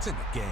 It's in the game.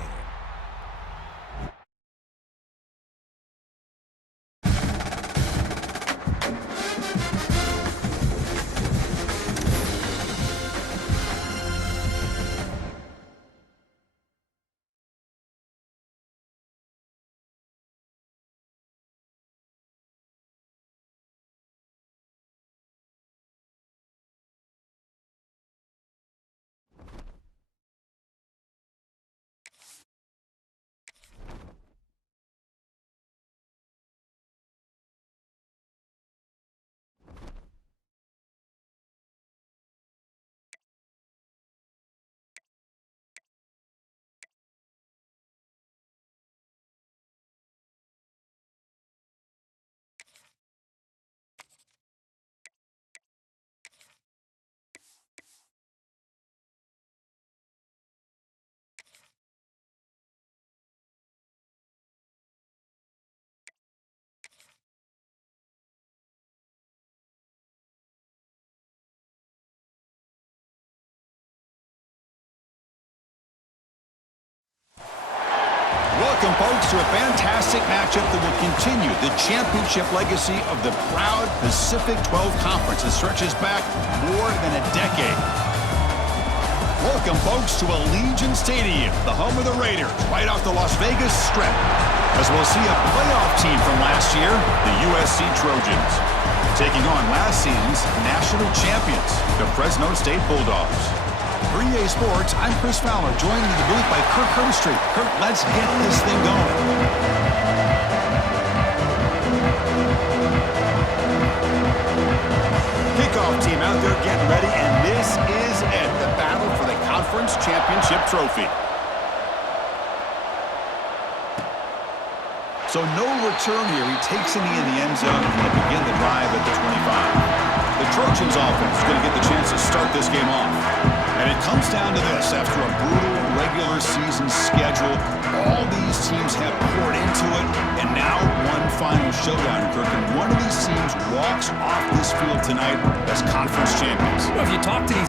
Welcome, folks, to a fantastic matchup that will continue the championship legacy of the proud Pacific 12 Conference that stretches back more than a decade. Welcome, folks, to Allegiant Stadium, the home of the Raiders, right off the Las Vegas Strip, as we'll see a playoff team from last year, the USC Trojans, taking on last season's national champions, the Fresno State Bulldogs. For EA Sports, I'm Chris Fowler, joined in the booth by Kirk Herbstreit. Kirk, let's get this thing going. Kickoff team out there getting ready, and this is it, the battle for the conference championship trophy. So no return here. He takes a knee in the end zone and they begin the drive at the 25. The Trojans offense is going to get the chance to start this game off. And it comes down to this. After a brutal regular season schedule, all these teams have poured into it, and now one final showdown, Kirk. And one of these teams walks off this field tonight as conference champions. Well, if you talk to these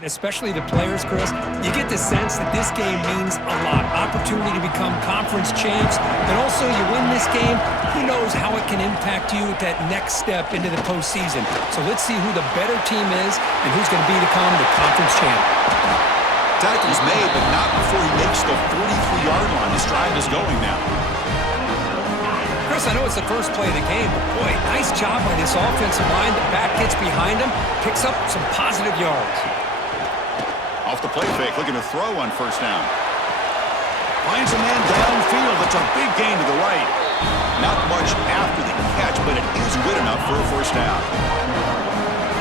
and especially the players, Chris, you get the sense that this game means a lot. Opportunity to become conference champs, and also you win this game, who knows how it can impact you at that next step into the postseason. So let's see who the better team is and who's going to become the conference champ. Tackle's made, but not before he makes the 43-yard line. This drive is going now. Chris, I know it's the first play of the game, but boy, nice job by this offensive line. The back gets behind him, picks up some positive yards. Off the play fake, looking to throw on first down. Finds a man downfield. That's a big gain to the right. Not much after the catch, but it is good enough for a first down.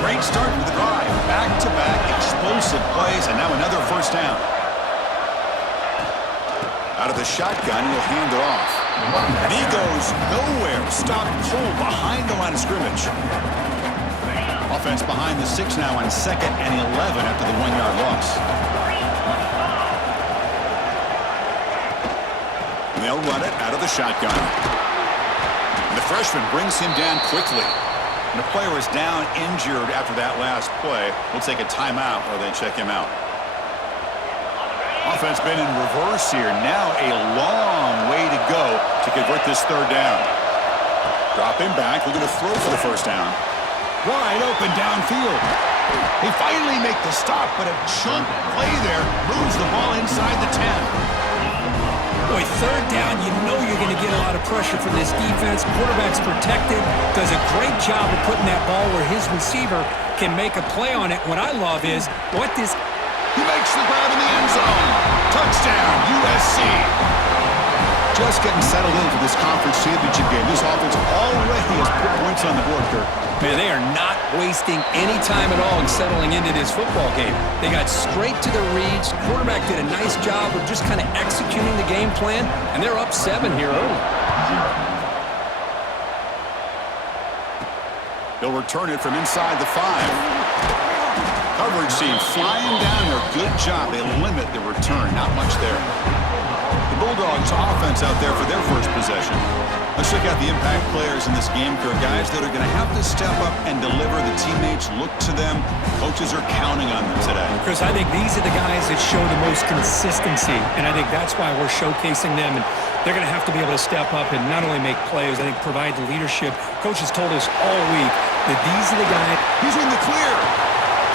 Great start to the drive. Back-to-back explosive plays, and now another first down. Out of the shotgun, he'll hand it off. And he goes nowhere. Stopped cold behind the line of scrimmage. Offense behind the 6 now on 2nd and 11 after the 1-yard loss. And they'll run it out of the shotgun. And the freshman brings him down quickly. And the player is down injured after that last play. We'll take a timeout or they check him out. Offense been in reverse here. Now a long way to go to convert this third down. Drop him back. We're going to throw for the first down. Wide open downfield. They finally make the stop, but a chunk play there moves the ball inside the 10. Boy, third down, you know you're going to get a lot of pressure from this defense. Quarterback's protected, does a great job of putting that ball where his receiver can make a play on it. What I love is what this... He makes the grab in the end zone. Touchdown, USC. Just getting settled in for this conference championship game. This offense already has put points on the board, Kirk. Man, they are not wasting any time at all in settling into this football game. They got straight to their reads. Quarterback did a nice job of just kind of executing the game plan, and they're up 7 here early. They'll return it from inside the 5. Coverage team flying down here. Good job. They limit the return. Not much there. The Bulldogs offense out there for their first possession. Let's check out the impact players in this game, Kirk. Guys that are going to have to step up and deliver. The teammates look to them. Coaches are counting on them today. Chris, I think these are the guys that show the most consistency, and I think that's why we're showcasing them. And they're going to have to be able to step up and not only make plays, I think provide the leadership. Coach has told us all week that these are the guys. He's in the clear.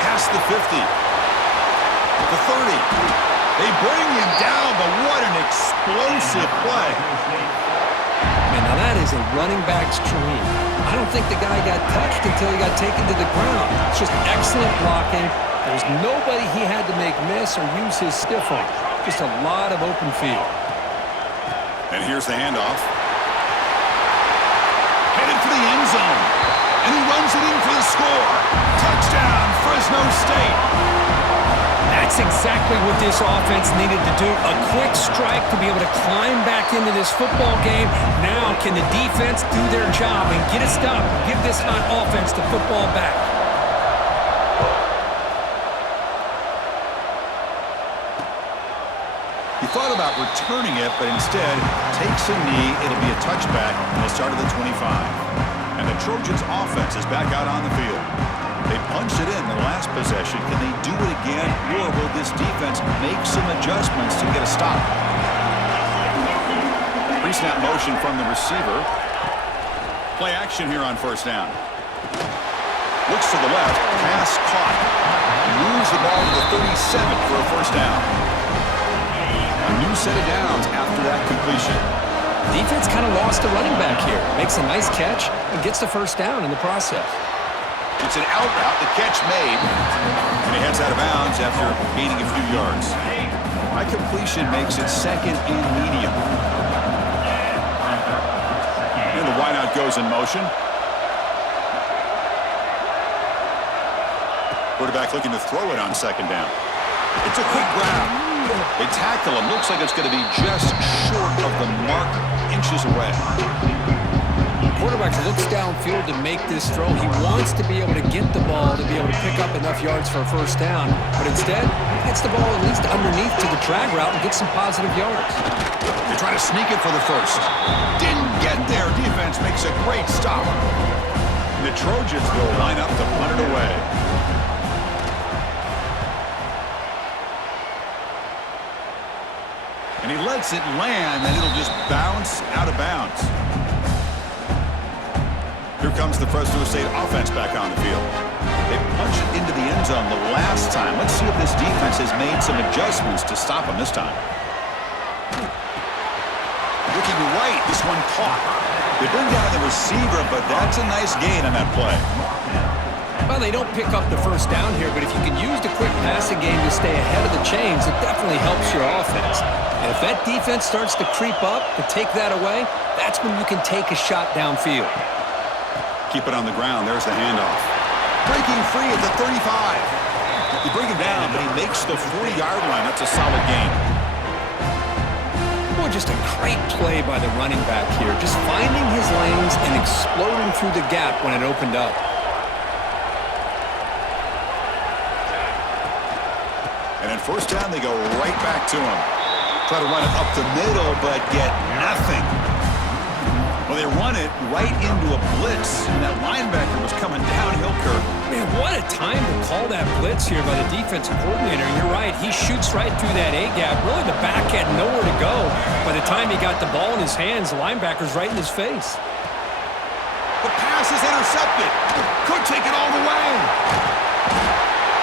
Past the 50. The 30. They bring him down, but what an explosive play. Man, now that is a running back's dream. I don't think the guy got touched until he got taken to the ground. It's just excellent blocking. There's nobody he had to make miss or use his stiff arm. Just a lot of open field. And here's the handoff. Headed for the end zone. And he runs it in for the score. Touchdown, Fresno State. That's exactly what this offense needed to do. A quick strike to be able to climb back into this football game. Now can the defense do their job and get a stop and give this hot offense the football back? He thought about returning it, but instead takes a knee. It'll be a touchback, and they'll start at the 25. And the Trojans' offense is back out on the field. They punched it in the last possession. Can they do it again, or will this defense make some adjustments to get a stop? Pre-snap motion from the receiver. Play action here on first down. Looks to the left. Pass caught. Moves the ball to the 37 for a first down. A new set of downs after that completion. Defense kind of lost a running back here. Makes a nice catch and gets the first down in the process. It's an out route, the catch made, and he heads out of bounds after gaining a few yards. High completion makes it second and medium. And the wideout goes in motion. Quarterback looking to throw it on second down. It's a quick grab. They tackle him. Looks like it's going to be just short of the mark, inches away. Quarterback looks downfield to make this throw. He wants to be able to get the ball to be able to pick up enough yards for a first down, but instead, he gets the ball at least underneath to the drag route and gets some positive yards. They try to sneak it for the first. Didn't get there. Defense makes a great stop. The Trojans will line up to punt it away. And he lets it land, and it'll just bounce out of bounds. Here comes the Fresno State offense back on the field. They punched it into the end zone the last time. Let's see if this defense has made some adjustments to stop them this time. Looking right, this one caught. They bring down the receiver, but that's a nice gain on that play. Well, they don't pick up the first down here, but if you can use the quick passing game to stay ahead of the chains, it definitely helps your offense. And if that defense starts to creep up to take that away, that's when you can take a shot downfield. Keep it on the ground. There's the handoff. Breaking free at the 35. You bring him down, but he makes the 40-yard line. That's a solid gain. Boy, just a great play by the running back here. Just finding his lanes and exploding through the gap when it opened up. And at first down, they go right back to him. Try to run it up the middle, but get nothing. Well, they run it right into a blitz, and that linebacker was coming downhill, Kirk. Man, what a time to call that blitz here by the defensive coordinator. You're right, he shoots right through that A-gap. Really, the back had nowhere to go. By the time he got the ball in his hands, the linebacker's right in his face. The pass is intercepted. Could take it all the way.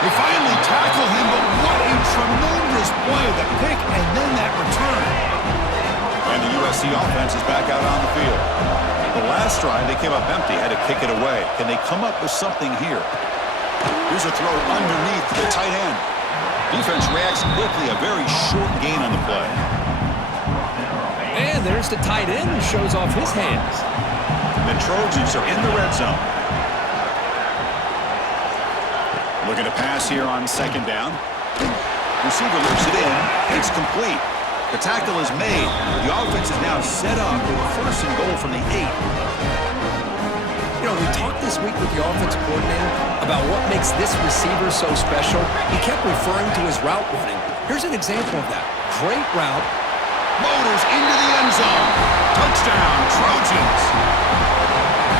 They finally tackle him, but what a tremendous play. The pick and then that return. USC offense is back out on the field. The last drive, they came up empty, had to kick it away. Can they come up with something here? Here's a throw underneath the tight end. Defense reacts quickly, a very short gain on the play. And there's the tight end who shows off his hands. The Trojans are in the red zone. Looking to pass here on second down. Receiver loops it in. It's complete. The tackle is made. The offense is now set up for a first and goal from the 8. You know, we talked this week with the offensive coordinator about what makes this receiver so special. He kept referring to his route running. Here's an example of that. Great route. Motors into the end zone. Touchdown, Trojans.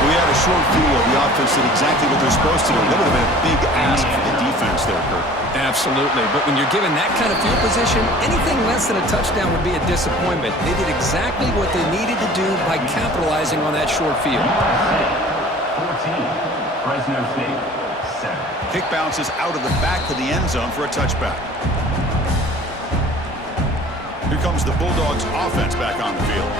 We had a short view of the offense did exactly what they're supposed to do. That would have been a big ask for the defense there, Kurt. Absolutely. But when you're given that kind of field position, anything less than a touchdown would be a disappointment. They did exactly what they needed to do by capitalizing on that short field. 14, Fresno State, 7. Kick bounces out of the back to the end zone for a touchback. Here comes the Bulldogs offense back on the field.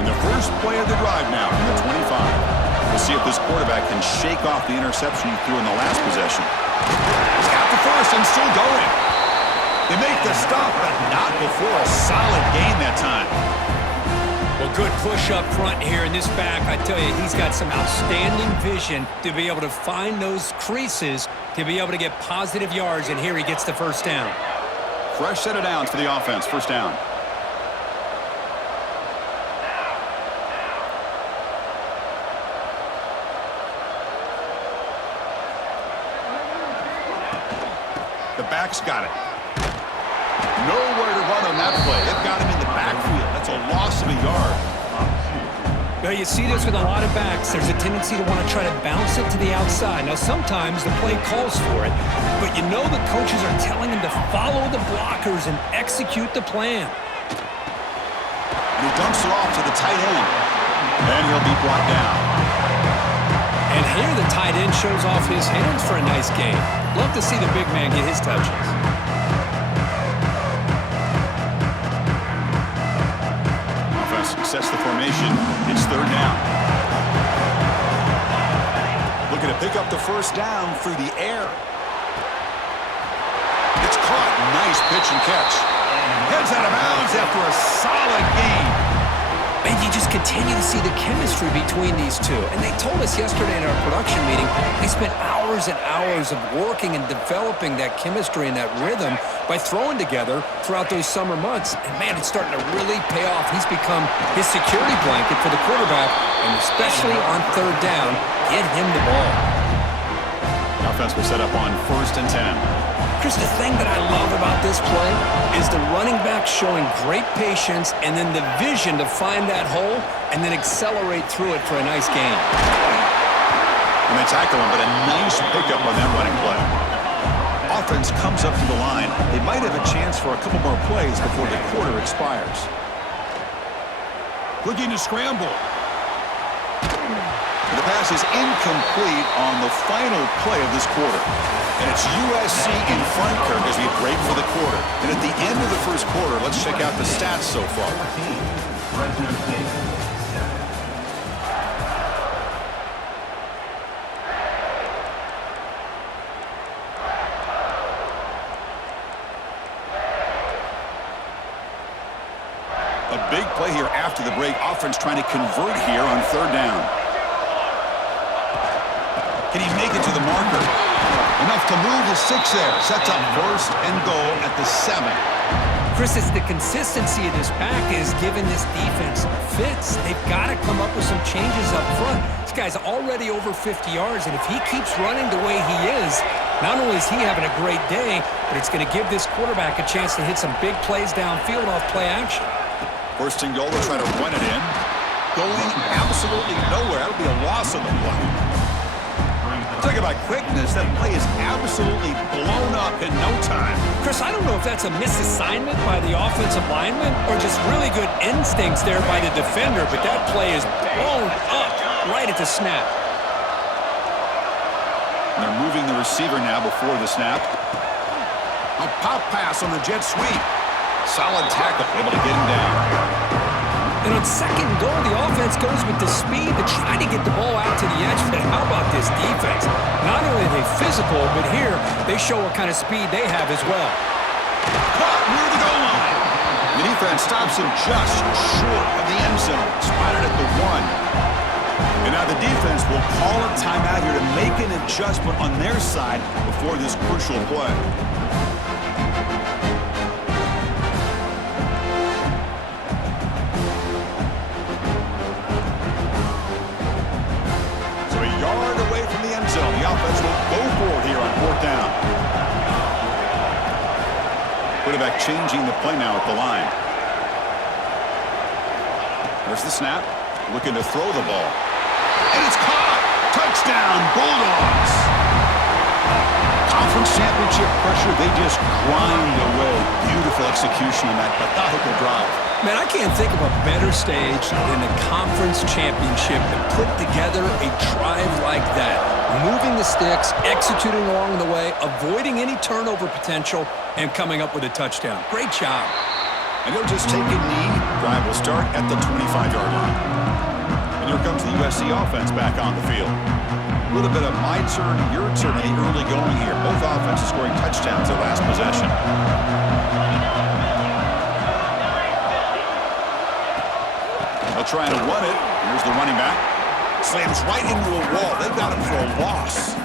And the first play of the drive now from the 25. We'll see if this quarterback can shake off the interception he threw in the last possession. He's got the first and still going. They make the stop, but not before a solid gain that time. Well, good push up front here in this back. I tell you, he's got some outstanding vision to be able to find those creases, to be able to get positive yards, and here he gets the first down. Fresh set of downs for the offense. First down. The back's got it. Nowhere to run on that play. They've got him in the backfield. That's a loss of a yard. Now, you see this with a lot of backs. There's a tendency to want to try to bounce it to the outside. Now, sometimes the play calls for it, but you know the coaches are telling him to follow the blockers and execute the plan. And he dumps it off to the tight end. And he'll be brought down. And here the tight end shows off his hands for a nice gain. Love to see the big man get his touches. Sets the formation. It's third down. Looking to pick up the first down through the air. It's caught. Nice pitch and catch. Heads out of bounds after a solid gain. And you just continue to see the chemistry between these two. And they told us yesterday in our production meeting, they spent hours and hours of working and developing that chemistry and that rhythm by throwing together throughout those summer months. And, man, it's starting to really pay off. He's become his security blanket for the quarterback, and especially on third down, get him the ball. The offense was set up on 1st and 10. Chris, the thing that I love about this play is the running back showing great patience and then the vision to find that hole and then accelerate through it for a nice gain. And they tackle him, but a nice pickup on that running play. Offense comes up to the line. They might have a chance for a couple more plays before the quarter expires. Looking to scramble. The pass is incomplete on the final play of this quarter. And it's USC in front, Kirk, as we break for the quarter. And at the end of the first quarter, let's check out the stats so far. Fresno State, 7. A big play here after the break. Offense trying to convert here on third down. Can he make it to the marker? Enough to move the 6 there. Sets up 1st and goal at the 7. Chris, it's the consistency of this back is giving this defense fits. They've got to come up with some changes up front. This guy's already over 50 yards, and if he keeps running the way he is, not only is he having a great day, but it's going to give this quarterback a chance to hit some big plays downfield off play action. 1st and goal, they'll try to run it in. Going absolutely nowhere. That'll be a loss on the play. Talk about quickness. That play is absolutely blown up in no time. Chris, I don't know if that's a misassignment by the offensive lineman or just really good instincts there by the defender, but that play is blown up right at the snap. And they're moving the receiver now before the snap. A pop pass on the jet sweep. Solid tackle, able to get him down. And on second and goal, the offense goes with the speed to try to get the ball out to the edge. But how about this defense? Not only are they physical, but here they show what kind of speed they have as well. Caught near the goal line. The defense stops him just short of the end zone. Spotted at the 1. And now the defense will call a timeout here to make an adjustment on their side before this crucial play. So a yard away from the end zone. The offense will go for it here on 4th down. Quarterback changing the play now at the line. There's the snap. Looking to throw the ball. And it's caught! Touchdown, Bulldogs! Conference championship pressure, they just grind away. Beautiful execution on that methodical drive. Man, I can't think of a better stage than the conference championship to put together a drive like that. Moving the sticks, executing along the way, avoiding any turnover potential, and coming up with a touchdown. Great job. And they'll just take a knee. Drive will start at the 25-yard line. And here comes the USC offense back on the field. A little bit of my turn, your turn, early going here. Both offenses scoring touchdowns their last possession. They'll try and run it. Here's the running back. Slams right into a wall. They've got him for a loss.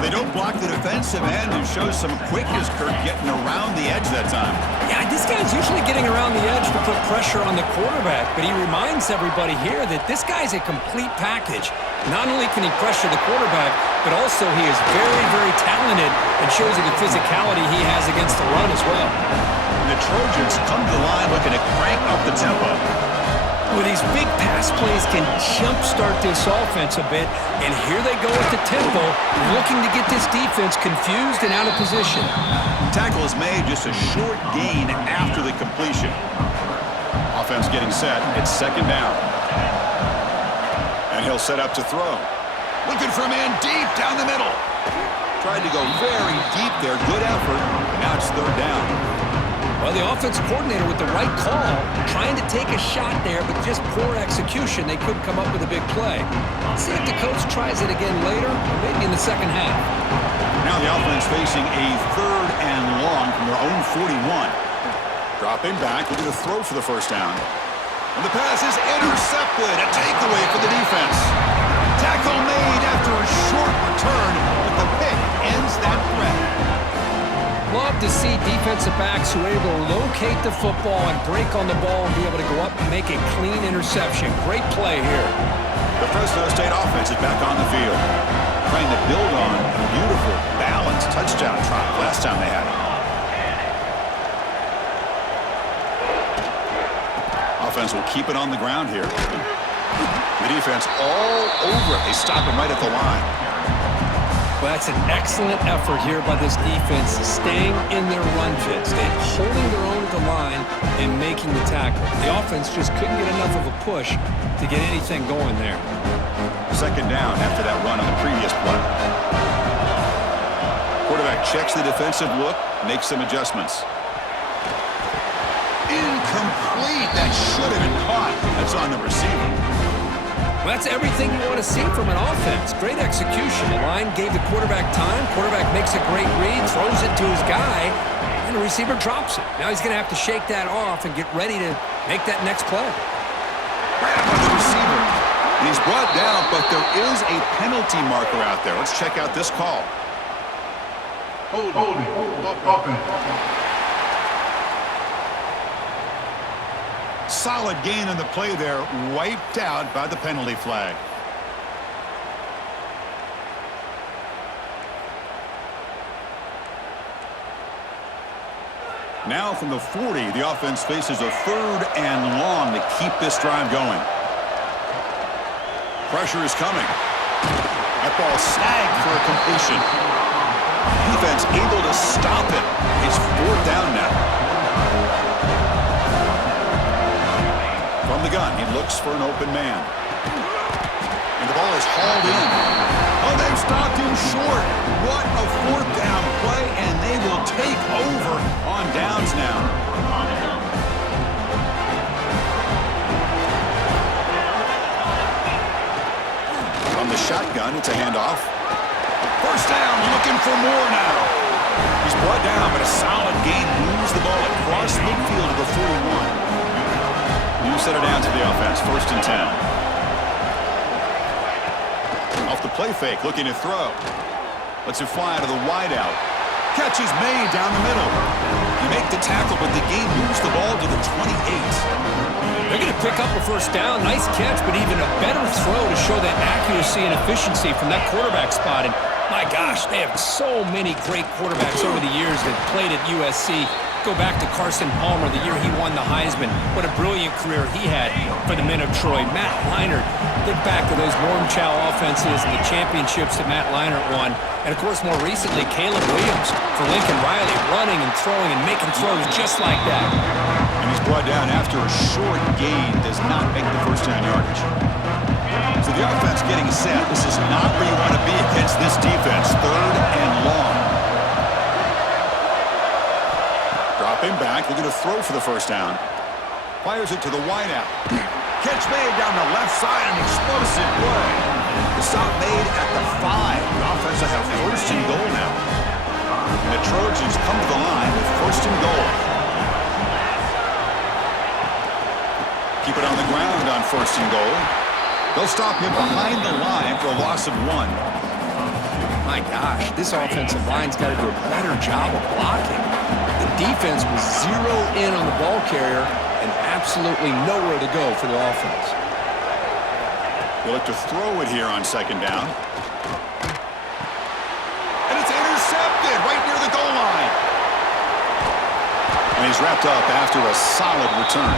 They don't block the defensive end, who shows some quickness, Kirk, getting around the edge that time. Yeah, this guy's usually getting around the edge to put pressure on the quarterback, but he reminds everybody here that this guy's a complete package. Not only can he pressure the quarterback, but also he is very, very talented and shows you the physicality he has against the run as well. And the Trojans come to the line looking to crank up the tempo. Well, these big pass plays can jumpstart this offense a bit, and here they go at the tempo, looking to get this defense confused and out of position. Tackle is made, just a short gain after the completion. Offense getting set. It's 2nd down. And he'll set up to throw. Looking for a man deep down the middle. Tried to go very deep there. Good effort. And now it's 3rd down. Well, the offensive coordinator with the right call, trying to take a shot there, but just poor execution. They couldn't come up with a big play. See if the coach tries it again later, or maybe in the second half. Now the offense facing a 3rd and long from their own 41. Dropping back, looking to throw for the 1st down. And the pass is intercepted. A takeaway for the defense. Tackle made after a short return, but the pick ends that threat. Love to see defensive backs who are able to locate the football and break on the ball and be able to go up and make a clean interception. Great play here. The Fresno State offense is back on the field, trying to build on a beautiful, balanced touchdown drive last time they had it. Offense will keep it on the ground here. The defense all over it. They stop him right at the line. Well, that's an excellent effort here by this defense, staying in their run fit, staying holding their own at the line and making the tackle. The offense just couldn't get enough of a push to get anything going there. 2nd down after that run on the previous play. Quarterback checks the defensive look, makes some adjustments. Incomplete. That should have been caught. That's on the receiver. Well, that's everything you want to see from an offense. Great execution. The line gave the quarterback time. Quarterback makes a great read, throws it to his guy, and the receiver drops it. Now he's going to have to shake that off and get ready to make that next play. Grab by the receiver. And he's brought down, but there is a penalty marker out there. Let's check out this call. Holding. Offense. Solid gain on the play there, wiped out by the penalty flag. Now from the 40, the offense faces a 3rd and long to keep this drive going. Pressure is coming. That ball snagged for a completion. Defense able to stop it. It's 4th down now. From the gun, he looks for an open man. And the ball is hauled in. Oh, they've stopped him short. What a 4th down play, and they will take over on downs now. From the shotgun, it's a handoff. First down, looking for more now. He's brought down, but a solid gain moves the ball across midfield to the 41. New set it down to the offense, 1st and 10. Off the play fake, looking to throw. Lets it fly to the wideout. Catch is made down the middle. You make the tackle, but the game moves the ball to the 28. They're going to pick up a first down. Nice catch, but even a better throw to show that accuracy and efficiency from that quarterback spot. And my gosh, they have so many great quarterbacks over the years that played at USC. Go back to Carson Palmer, the year he won the Heisman. What a brilliant career he had for the men of Troy. Matt Leinart, think back to those Norm Chow offenses and the championships that Matt Leinart won. And, of course, more recently, Caleb Williams for Lincoln Riley, running and throwing and making throws just like that. And he's brought down after a short gain, does not make the first down yardage. So the offense getting set. This is not where you want to be against this defense. 3rd and long. Dropping back, looking to throw for the first down. Fires it to the wideout. Catch made down the left side, an explosive play. The stop made at the 5. The offense will have 1st and goal now. And the Trojans come to the line with 1st and goal. Keep it on the ground on 1st and goal. They'll stop him behind the line for a loss of 1. My gosh, this offensive line's got to do a better job of blocking. The defense was zeroed in on the ball carrier and absolutely nowhere to go for the offense. They'll look to throw it here on 2nd down. And it's intercepted right near the goal line. And he's wrapped up after a solid return.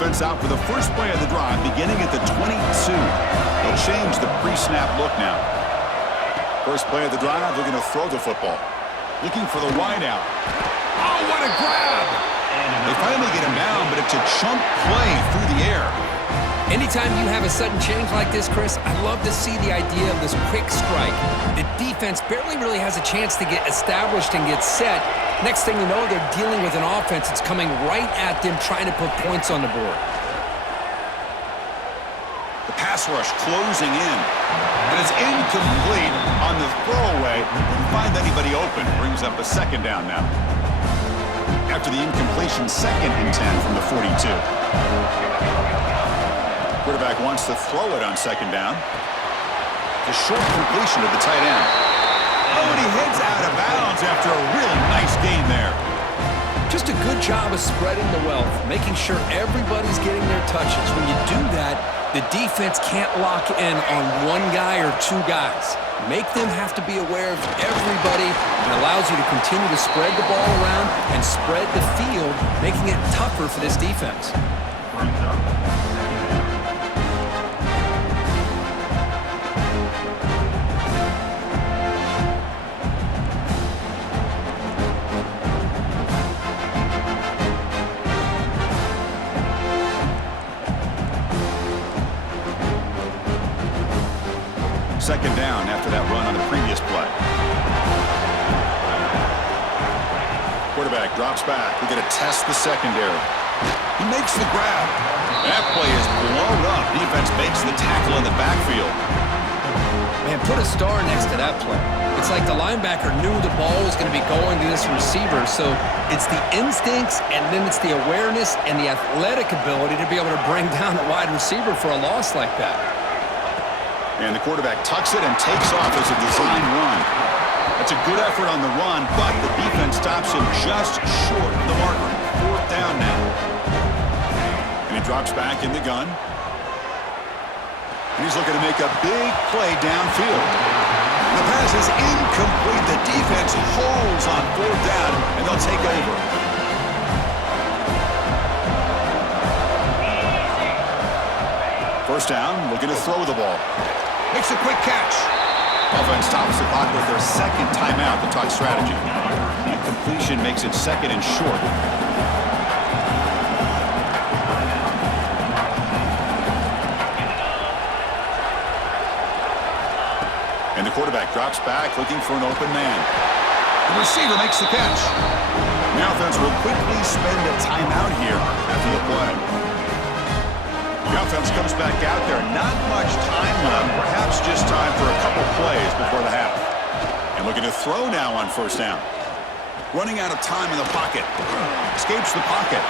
Offense out for the first play of the drive, beginning at the 22. They'll change the pre-snap look now. First play of the drive, looking to throw the football. Looking for the wideout. Oh, what a grab! They finally get him down, but it's a chunk play through the air. Anytime you have a sudden change like this, Chris, I love to see the idea of this quick strike. The defense barely really has a chance to get established and get set. Next thing you know, they're dealing with an offense that's coming right at them, trying to put points on the board. The pass rush closing in. And it's incomplete on the throwaway. Didn't find anybody open. Brings up a 2nd down now. After the incompletion, 2nd and 10 from the 42. Quarterback wants to throw it on 2nd down. The short completion to the tight end. Oh, and he heads out of bounds after a really nice gain there. Just a good job of spreading the wealth, making sure everybody's getting their touches. When you do that, the defense can't lock in on one guy or 2 guys. Make them have to be aware of everybody. It allows you to continue to spread the ball around and spread the field, making it tougher for this defense. Second down after that run on the previous play. Quarterback drops back. We're going to test the secondary. He makes the grab. That play is blown up. Defense makes the tackle in the backfield. Man, put a star next to that play. It's like the linebacker knew the ball was going to be going to this receiver, so it's the instincts and then it's the awareness and the athletic ability to be able to bring down a wide receiver for a loss like that. And the quarterback tucks it and takes off as a design run. That's a good effort on the run, but the defense stops him just short of the marker. 4th down now. And he drops back in the gun. And he's looking to make a big play downfield. The pass is incomplete. The defense holds on 4th down, and they'll take over. First down, looking to throw the ball. Makes a quick catch. Offense stops the clock with their 2nd timeout to talk strategy. And completion makes it 2nd and short. And the quarterback drops back looking for an open man. The receiver makes the catch. The offense will quickly spend a timeout here after the play. The offense comes back out there. Not much time left. Perhaps just time for a couple plays before the half. And looking to throw now on first down. Running out of time in the pocket. Escapes the pocket.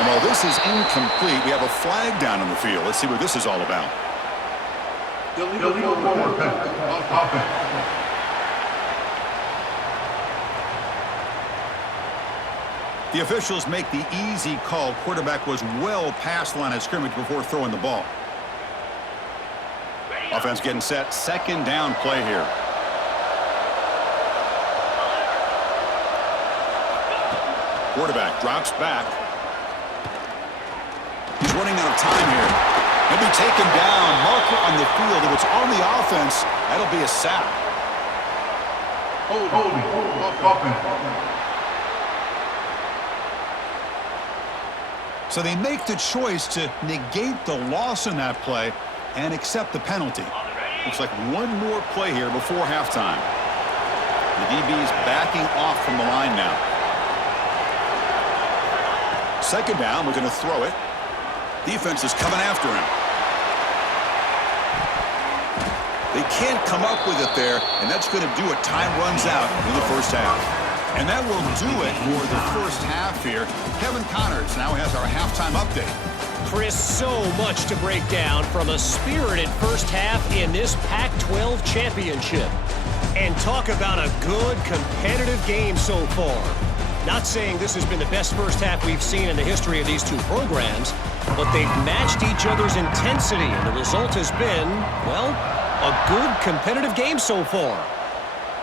And while this is incomplete, we have a flag down on the field. Let's see what this is all about. Illegal forward pass on offense. The officials make the easy call. Quarterback was well past the line of scrimmage before throwing the ball. Offense getting set. Second down play here. Quarterback drops back. He's running out of time here. He'll be taken down. Marker on the field. If it's on the offense, that'll be a sack. Holding. Offense. So they make the choice to negate the loss in that play and accept the penalty. Looks like one more play here before halftime. The DB's backing off from the line now. Second down, we're going to throw it. Defense is coming after him. They can't come up with it there, and that's going to do it. Time runs out in the first half. And that will do it for the first half here. Kevin Connors now has our halftime update. Chris, so much to break down from a spirited first half in this Pac-12 championship. And talk about a good competitive game so far. Not saying this has been the best first half we've seen in the history of these two programs, but they've matched each other's intensity, and the result has been, well, a good competitive game so far.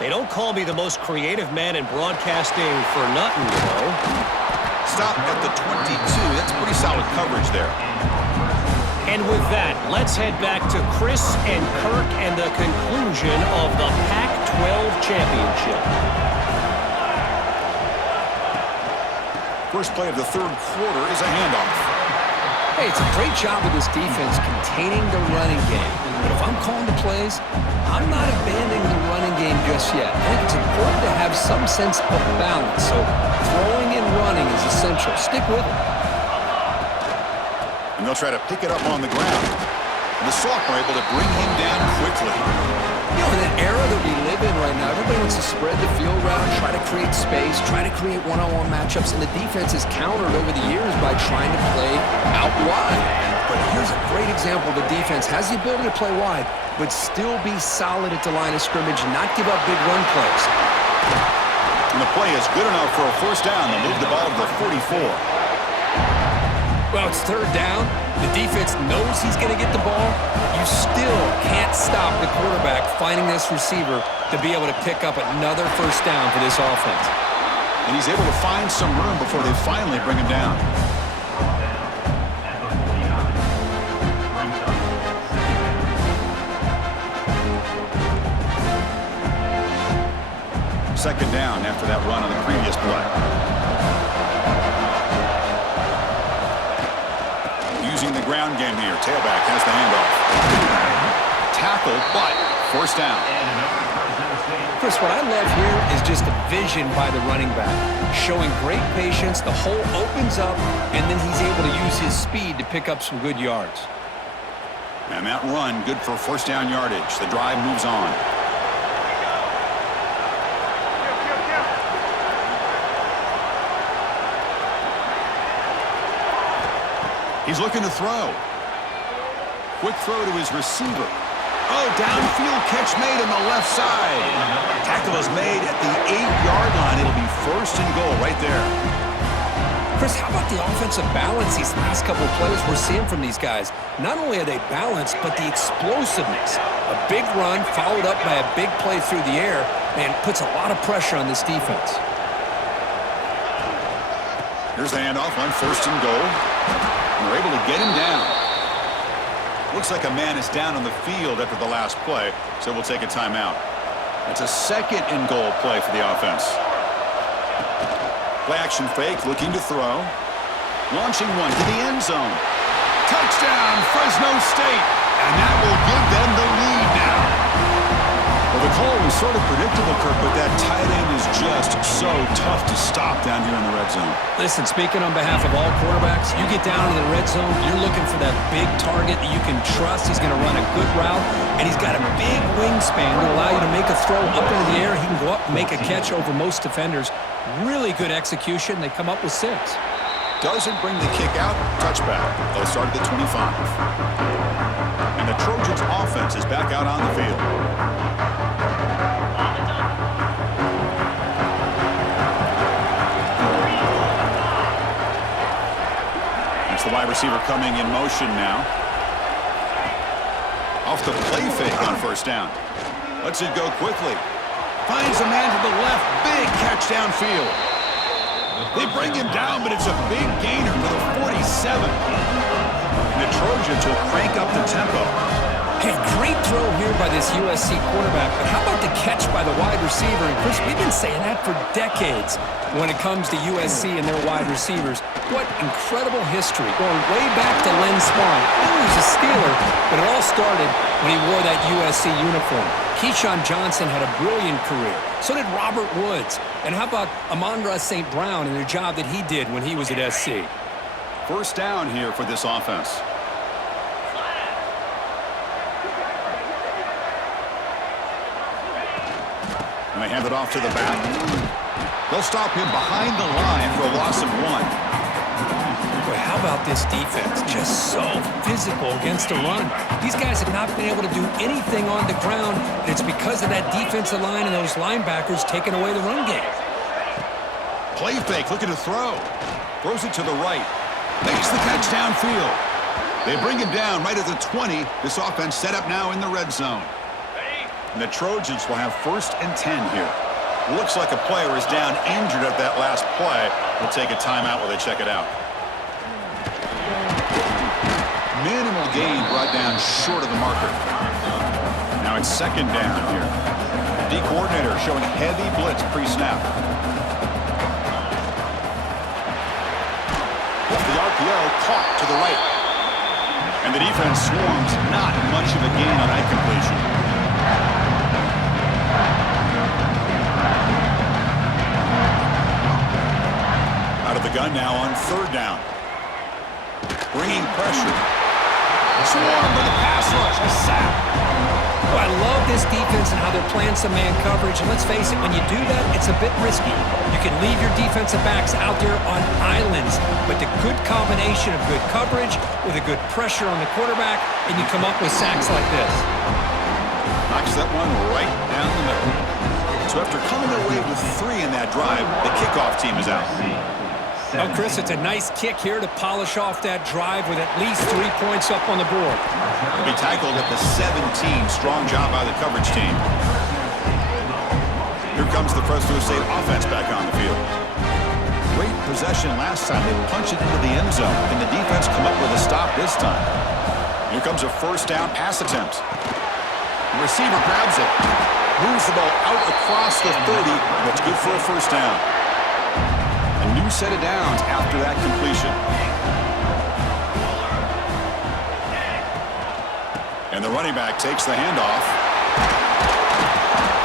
They don't call me the most creative man in broadcasting for nothing, you know. Stop at the 22. That's pretty solid coverage there. And with that, let's head back to Chris and Kirk and the conclusion of the Pac-12 championship. First play of the third quarter is a handoff. Hey, it's a great job with this defense containing the running game. But if I'm calling the plays, I'm not abandoning the running game just yet. I think it's important to have some sense of balance. So throwing and running is essential. Stick with it. And they'll try to pick it up on the ground. And the sophomore able to bring him down quickly. You know, in the era that we live in right now, everybody wants to spread the field around, try to create space, try to create one-on-one matchups, and the defense is countered over the years by trying to play out wide. But here's a great example. The defense has the ability to play wide, but still be solid at the line of scrimmage and not give up big run plays. And the play is good enough for a first down. They'll move the ball to the 44. Well, it's third down. The defense knows he's going to get the ball. You still can't stop the quarterback finding this receiver to be able to pick up another first down for this offense. And he's able to find some room before they finally bring him down. Second down after that run on the previous play. Using the ground game here. Tailback has the handoff. Tackle, but first down. Chris, what I love here is just the vision by the running back. Showing great patience, the hole opens up, and then he's able to use his speed to pick up some good yards. And that run, good for first down yardage. The drive moves on. He's looking to throw. Quick throw to his receiver. Oh, downfield catch made on the left side. Tackle is made at the 8-yard line. It'll be first and goal right there. Chris, how about the offensive balance these last couple of plays we're seeing from these guys? Not only are they balanced, but the explosiveness. A big run followed up by a big play through the air, man, puts a lot of pressure on this defense. Here's the handoff on first and goal. They're able to get him down. Looks like a man is down on the field after the last play, so we'll take a timeout. It's a second and goal play for the offense. Play action fake, looking to throw. Launching one to the end zone. Touchdown, Fresno State. And that will give them the lead now. Well, the call was sort of predictable, Kirk, but that tight end is just so tough to stop down here in the red zone. Listen, speaking on behalf of all quarterbacks, you get down into the red zone, you're looking for that big target that you can trust. He's going to run a good route, and he's got a big wingspan to allow you to make a throw up into the air. He can go up and make a catch over most defenders. Really good execution. They come up with 6. Doesn't bring the kick out. Touchback. They'll start at the 25. And the Trojans' offense is back out on the field. That's the wide receiver coming in motion now. Off the play fake on first down. Lets it go quickly. Finds a man to the left. Big catch downfield. They bring him down, but it's a big gainer to the 47. And the Trojans will crank up the tempo. Hey, great throw here by this USC quarterback, but how about the catch by the wide receiver? And Chris, we've been saying that for decades when it comes to USC and their wide receivers. What incredible history, going way back to Len Swan. He was a Steeler, but it all started when he wore that USC uniform. Keyshawn Johnson had a brilliant career. So did Robert Woods. And how about Amon-Ra St. Brown and the job that he did when he was at SC? First down here for this offense. And they hand it off to the back. They'll stop him behind the line for a loss of 1. Boy, how about this defense? Just so physical against the run. These guys have not been able to do anything on the ground, and it's because of that defensive line and those linebackers taking away the run game. Play fake, looking to throw. Throws it to the right. Makes the catch downfield. They bring him down right at the 20. This offense set up now in the red zone. And the Trojans will have 1st and 10 here. Looks like a player is down injured at that last play. We'll take a timeout while they check it out. Minimal gain brought down short of the marker. Now it's 2nd down here. D coordinator showing heavy blitz pre-snap. Off the RPO, caught to the right. And the defense swarms, not much of a gain on that completion. Out of the gun now on 3rd down. Bringing pressure. Swarm with a pass rush. A sack. Oh, I love this defense and how they're playing some man coverage. And let's face it, when you do that, it's a bit risky. You can leave your defensive backs out there on islands, but the good combination of good coverage with a good pressure on the quarterback, and you come up with sacks like this. Knocks that one right down the middle. So after coming away with 3 in that drive, the kickoff team is out. Now, Chris, it's a nice kick here to polish off that drive with at least 3 points up on the board. He'll be tackled at the 17. Strong job by the coverage team. Here comes the Fresno State offense back on the field. Great possession last time. They punch it into the end zone. Can the defense come up with a stop this time? Here comes a 1st down pass attempt. The receiver grabs it. Moves the ball out across the 30. That's good for a 1st down. A new set of downs after that completion. And the running back takes the handoff.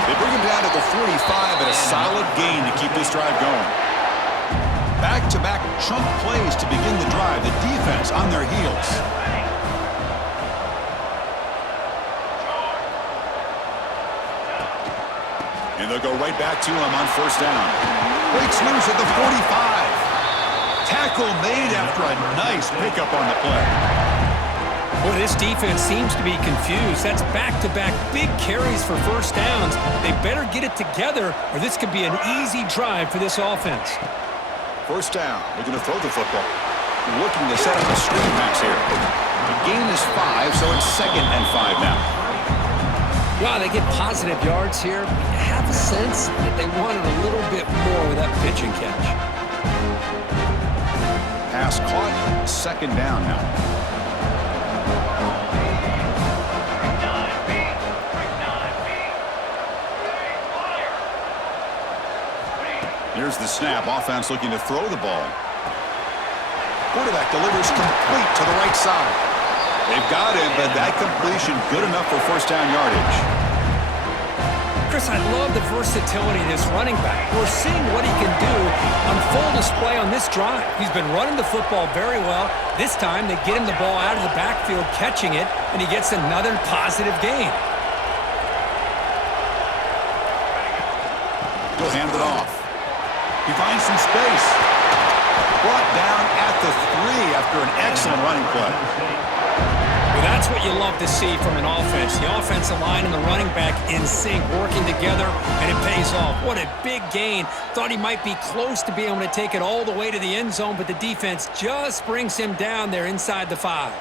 They bring him down to the 45 and a solid gain to keep this drive going. Back-to-back chunk plays to begin the drive. The defense on their heels. And they'll go right back to him on 1st down. Breaks loose at the 45. Tackle made after a nice pickup on the play. Boy, this defense seems to be confused. That's back-to-back big carries for 1st downs. They better get it together, or this could be an easy drive for this offense. 1st down. Looking to throw the football. Looking to set up a screen pass here. The gain is 5, so it's 2nd and 5 now. Wow, they get positive yards here. But you have a sense that they wanted a little bit more with that pitch and catch. Pass caught. 2nd down now. Here's the snap. Offense looking to throw the ball. Quarterback delivers complete to the right side. They've got him, but that completion good enough for 1st down yardage. Chris, I love the versatility of this running back. We're seeing what he can do on full display on this drive. He's been running the football very well. This time, they get him the ball out of the backfield, catching it, and he gets another positive gain. He'll hand it off. He finds some space. Brought down at the 3 after an excellent running play. Well, that's what you love to see from an offense. The offensive line and the running back in sync, working together, and it pays off. What a big gain. Thought he might be close to being able to take it all the way to the end zone, but the defense just brings him down there inside the 5.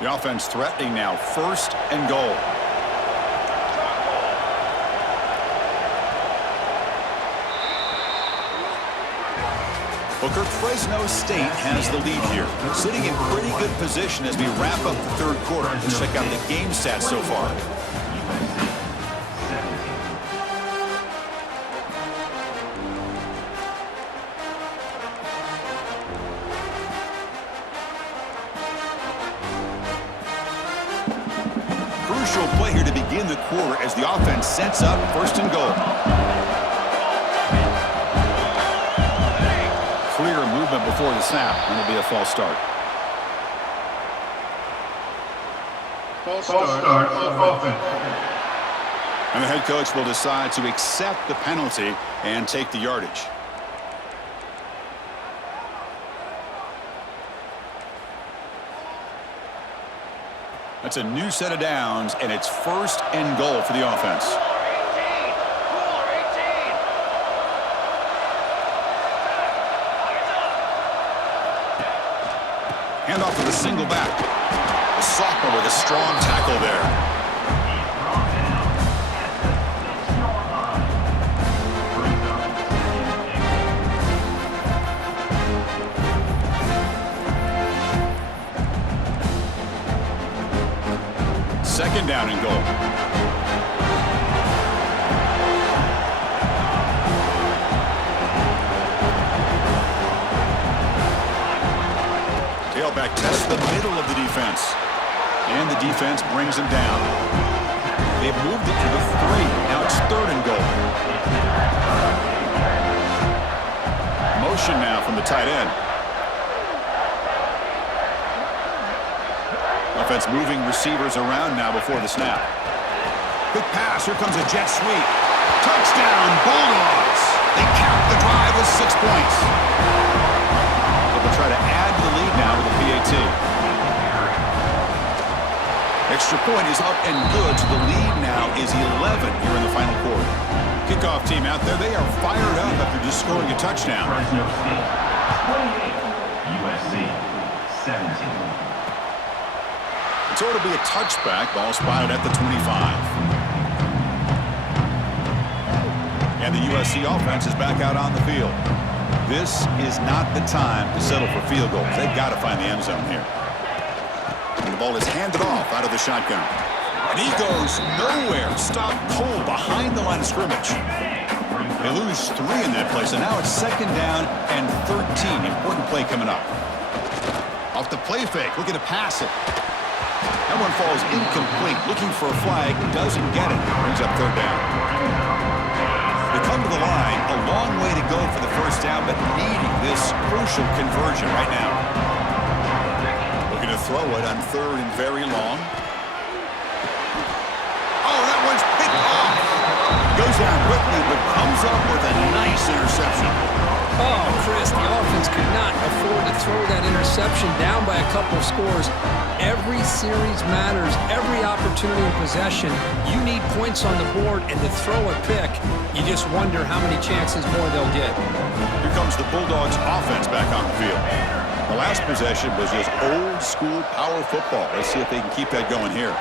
The offense threatening now, 1st and goal. Booker, Fresno State has the lead here, sitting in pretty good position as we wrap up the 3rd quarter. Let's check out the game stats so far. Crucial play here to begin the quarter as the offense sets up 1st and goal. Clear movement before the snap, and it'll be a false start. False start. Offense. And the head coach will decide to accept the penalty and take the yardage. That's a new set of downs, and it's 1st and goal for the offense. Handoff with a single back. The sophomore with a strong tackle there. Second down and goal. Tailback tests the middle of the defense. And the defense brings him down. They've moved it to the 3. Now it's 3rd and goal. Motion now from the tight end. Offense moving receivers around now before the snap. Quick pass. Here comes a jet sweep. Touchdown, Bulldogs. They cap the drive with 6 points. They'll try to add to the lead now with a PAT. Extra point is up and good, so the lead now is 11 here in the final quarter. Kickoff team out there, they are fired up after just scoring a touchdown. Fresno State, 28, USC, 17. So it'll be a touchback, ball spotted at the 25. And the USC offense is back out on the field. This is not the time to settle for field goals. They've got to find the end zone here. And the ball is handed off out of the shotgun. And he goes nowhere. Stop cold behind the line of scrimmage. They lose 3 in that play, so now it's 2nd down and 13. Important play coming up. Off the play fake, looking to pass it. That one falls incomplete. Looking for a flag, doesn't get it. Brings up 3rd down. They come to the line, a long way to go for the 1st down, but needing this crucial conversion right now. Looking to throw it on 3rd and very long. Oh, that one's picked off. Goes down quickly, but comes up with a nice interception. Oh, Chris, the offense could not afford to throw that interception down by a couple of scores. Every series matters. Every opportunity in possession, you need points on the board, and to throw a pick, you just wonder how many chances more they'll get. Here comes the Bulldogs offense back on the field. The last possession was just old-school power football. Let's see if they can keep that going here.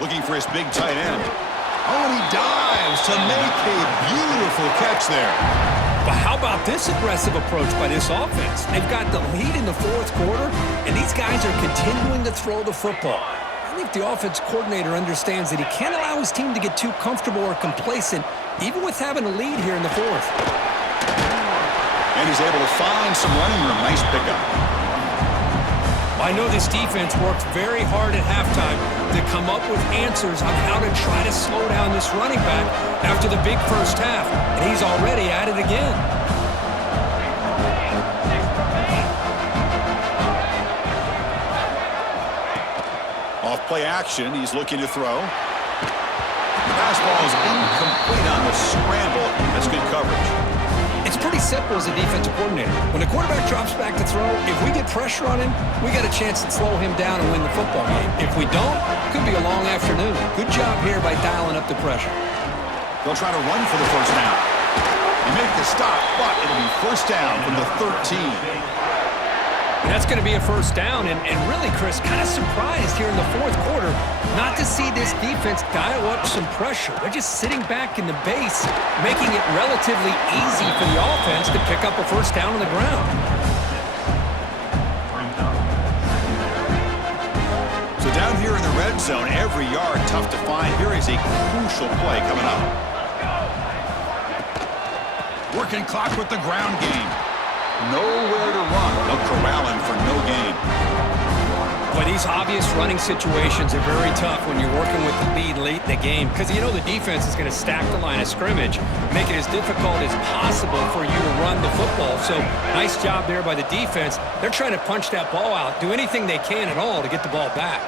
Looking for his big tight end. Oh, and he dives to make a beautiful catch there. But how about this aggressive approach by this offense? They've got the lead in the 4th quarter, and these guys are continuing to throw the football. I think the offense coordinator understands that he can't allow his team to get too comfortable or complacent, even with having a lead here in the 4th. And he's able to find some running room. Nice pickup. I know this defense worked very hard at halftime to come up with answers on how to try to slow down this running back after the big first half, and he's already at it again. Off play action, he's looking to throw. The fastball is incomplete on the scramble. That's good coverage. It's pretty simple as a defensive coordinator. When the quarterback drops back to throw, if we get pressure on him, we got a chance to slow him down and win the football game. If we don't, it could be a long afternoon. Good job here by dialing up the pressure. They'll try to run for the first down. They make the stop, but it'll be first down from the 13. And that's going to be a first down, and really, Chris, kind of surprised here in the fourth quarter not to see this defense dial up some pressure. They're just sitting back in the base, making it relatively easy for the offense to pick up a first down on the ground. So down here in the red zone, every yard tough to find. Here is a crucial play coming up. Working clock with the ground game. Nowhere to run. They'll corral him for no gain. But these obvious running situations are very tough when you're working with the lead late in the game because you know the defense is going to stack the line of scrimmage, make it as difficult as possible for you to run the football. So nice job there by the defense. They're trying to punch that ball out, do anything they can at all to get the ball back.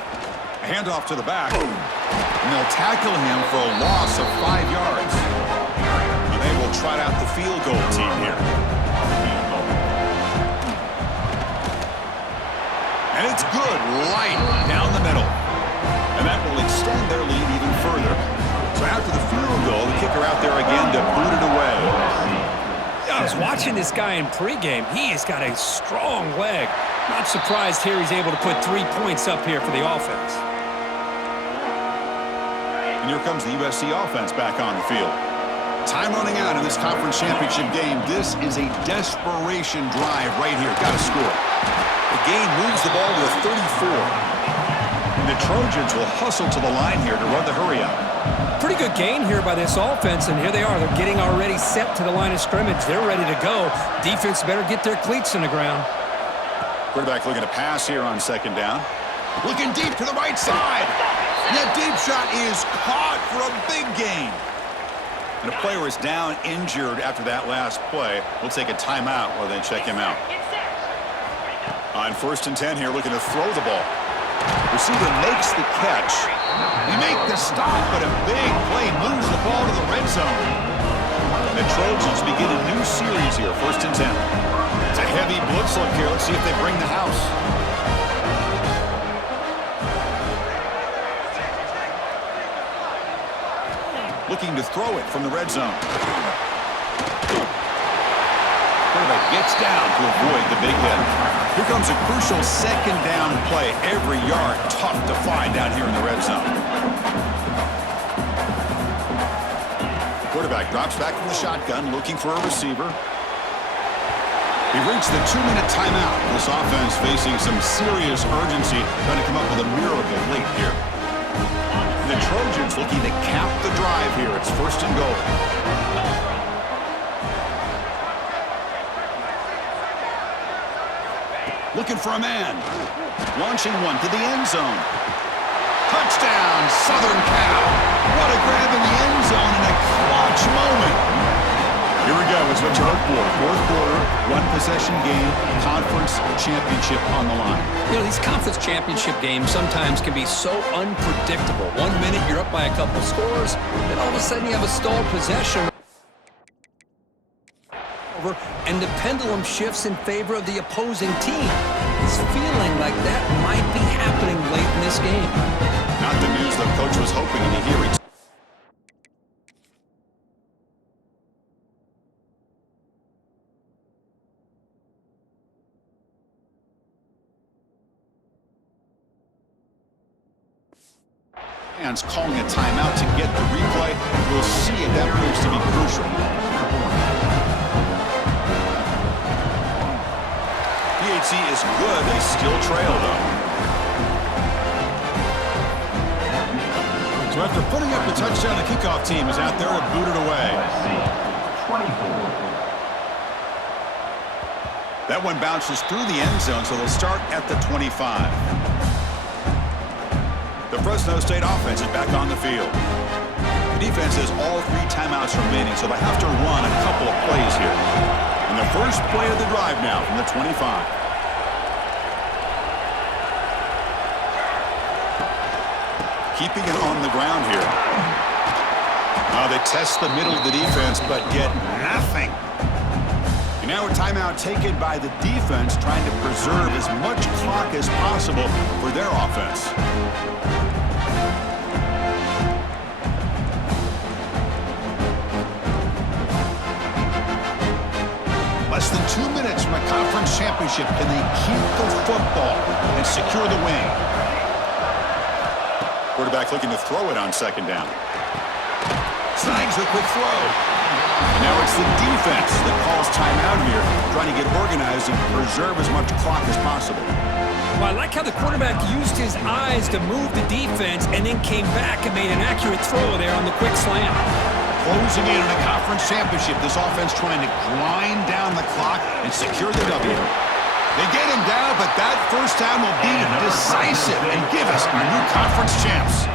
A handoff to the back. And they'll tackle him for a loss of 5 yards. And they will trot out the field goal team here. And it's good, right down the middle. And that will extend their lead even further. So after the field goal, the kicker out there again to boot it away. I was watching this guy in pregame. He has got a strong leg. Not surprised here he's able to put 3 points up here for the offense. And here comes the USC offense back on the field. Time running out in this conference championship game. This is a desperation drive right here. Got to score. The game moves the ball to the 34. And the Trojans will hustle to the line here to run the hurry up. Pretty good gain here by this offense, and here they are. They're getting already set to the line of scrimmage. They're ready to go. Defense better get their cleats in the ground. Quarterback looking to pass here on second down. Looking deep to the right side. And that deep shot is caught for a big gain. And a player is down injured after that last play. We'll take a timeout while they check him out. On 1st and 10 here, looking to throw the ball. Receiver makes the catch. They make the stop, but a big play moves the ball to the red zone. The Trojans begin a new series here, 1st and 10. It's a heavy blitz look here. Let's see if they bring the house. Looking to throw it from the red zone. Quarterback gets down to avoid the big hit. Here comes a crucial second down play. Every yard tough to find down here in the red zone. Quarterback drops back from the shotgun, looking for a receiver. He reached the 2-minute timeout. This offense facing some serious urgency, trying to come up with a miracle late here. The Trojans looking to cap the drive here. It's 1st and goal. Looking for a man. Launching one to the end zone. Touchdown, Southern Cal. What a grab in the end zone in a clutch moment. Here we go. It's what you hope for. 4th quarter, 1-possession game, conference championship on the line. You know, these conference championship games sometimes can be so unpredictable. 1 minute you're up by a couple scores, then all of a sudden you have a stalled possession. And the pendulum shifts in favor of the opposing team. It's feeling like that might be happening late in this game. Not the news the coach was hoping to hear. Fans calling a timeout to get the replay. We'll see if that proves to be crucial. PHC is good. They still trail, though. So after putting up the touchdown, the kickoff team is out there to boot it away. That one bounces through the end zone, so they'll start at the 25. The Fresno State offense is back on the field. The defense has all 3 timeouts remaining, so they have to run a couple of plays here. And the first play of the drive now from the 25. Keeping it on the ground here. They test the middle of the defense, but get nothing. And now a timeout taken by the defense, trying to preserve as much clock as possible for their offense. Less than 2 minutes from a conference championship. Can they keep the football and secure the win? Quarterback looking to throw it on second down. Snags a quick throw. And now it's the defense that calls timeout here, trying to get organized and preserve as much clock as possible. Well, I like how the quarterback used his eyes to move the defense and then came back and made an accurate throw there on the quick slant. Closing in on a conference championship, this offense trying to grind down the clock and secure the W. They get him down, but that first down will be decisive and give us our new conference champs.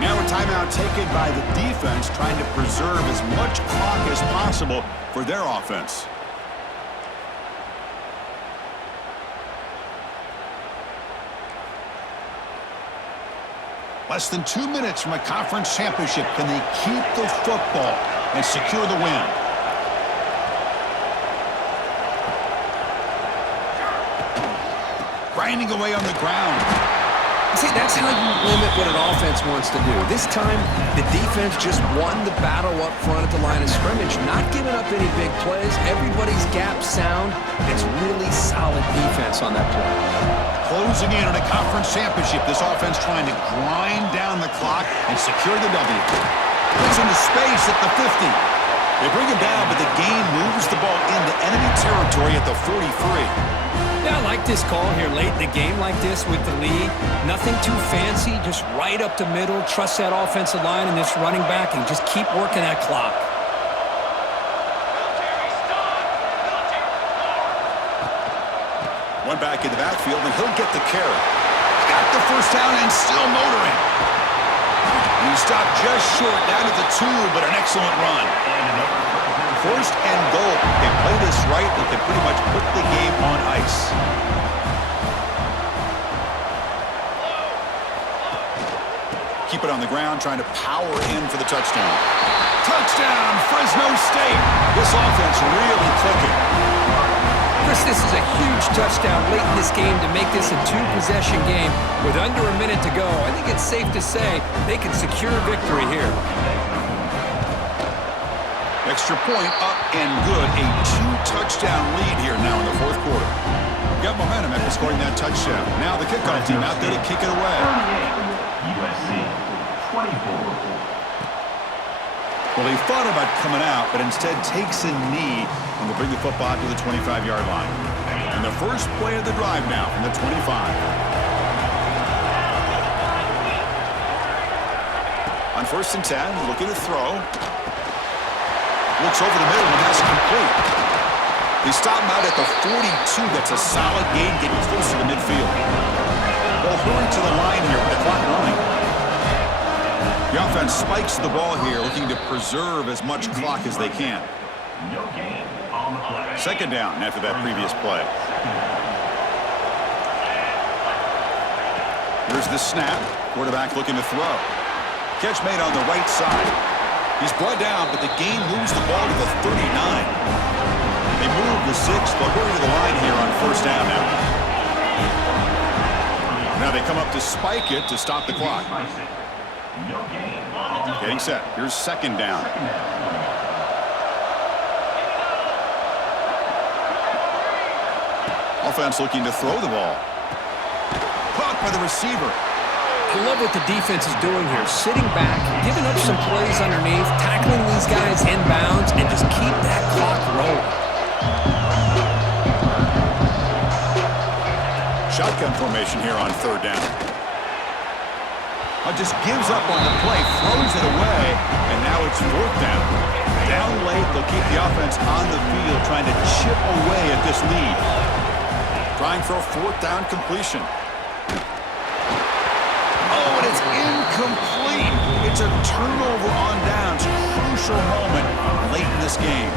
And now a timeout taken by the defense, trying to preserve as much clock as possible for their offense. Less than 2 minutes from a conference championship. Can they keep the football and secure the win? Grinding away on the ground. See, that's how you limit what an offense wants to do. This time, the defense just won the battle up front at the line of scrimmage, not giving up any big plays. Everybody's gap sound. It's really solid defense on that play. Closing in on a conference championship. This offense trying to grind down the clock and secure the W. Plays into space at the 50. They bring him down, but the game moves the ball into enemy territory at the 43. Yeah, I like this call here late in the game like this with the lead. Nothing too fancy, just right up the middle. Trust that offensive line and this running back and just keep working that clock. One back in the backfield, and he'll get the carry. Got the first down and still motoring. He stopped just short, down at the 2, but an excellent run. First and goal. They play this right, they can pretty much put the game on ice. Keep it on the ground, trying to power in for the touchdown. Touchdown, Fresno State. This offense really clicking. Chris, this is a huge touchdown late in this game to make this a 2-possession game with under a minute to go. I think it's safe to say they can secure victory here. Extra point up and good. A 2-touchdown lead here now in the fourth quarter. Got momentum after scoring that touchdown. Now the kickoff team out there to kick it away. 38, USC, 24. Well, he thought about coming out, but instead takes a knee and will bring the football out to the 25-yard line. And the first play of the drive now from the 25. On 1st and 10, looking to throw. Looks over the middle, and that's complete. He stopped him out at the 42. That's a solid gain, getting closer to midfield. They'll hurry to the line here with the clock running. The offense spikes the ball here, looking to preserve as much clock as they can. No gain on the play. Second down after that previous play. Here's the snap. Quarterback looking to throw. Catch made on the right side. He's brought down, but the gain moves the ball to the 39. They move the 6. They'll hurry to the line here on 1st down now. Now they come up to spike it to stop the clock. No gain on the Getting set. Here's 2nd down. Offense looking to throw the ball. Caught by the receiver. I love what the defense is doing here. Sitting back, giving up some plays underneath, tackling these guys inbounds, and just keep that clock rolling. Shotgun formation here on 3rd down. Just gives up on the play, throws it away, and now it's 4th down. Down late, they'll keep the offense on the field, trying to chip away at this lead. Trying for a fourth down completion. Oh, and it's incomplete. It's a turnover on downs. Crucial moment late in this game.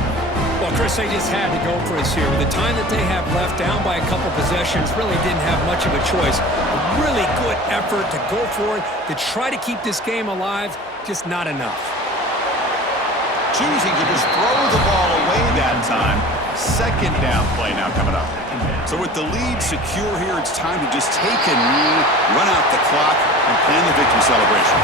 Well, Chris, they just had to go for us here. With the time that they have left, down by a couple possessions, really didn't have much of a choice. A really good effort to go for it, to try to keep this game alive, just not enough. Choosing to just throw the ball away that time. Second down play now coming up. So with the lead secure here, it's time to just take a knee, run out the clock, and plan the victory celebration.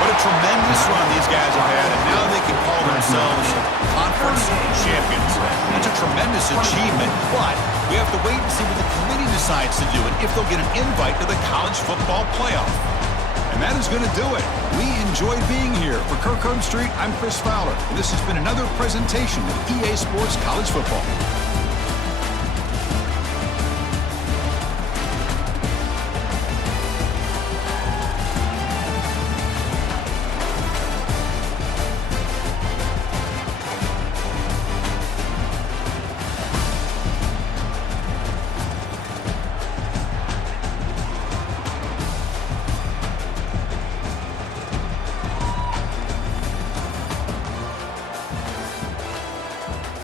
What a tremendous run these guys have had, and now they can call themselves conference champions. That's a tremendous achievement, but we have to wait and see what the committee decides to do and if they'll get an invite to the college football playoff. And that is going to do it. We enjoyed being here. For Kirkland Street, I'm Chris Fowler, and this has been another presentation of EA Sports College Football.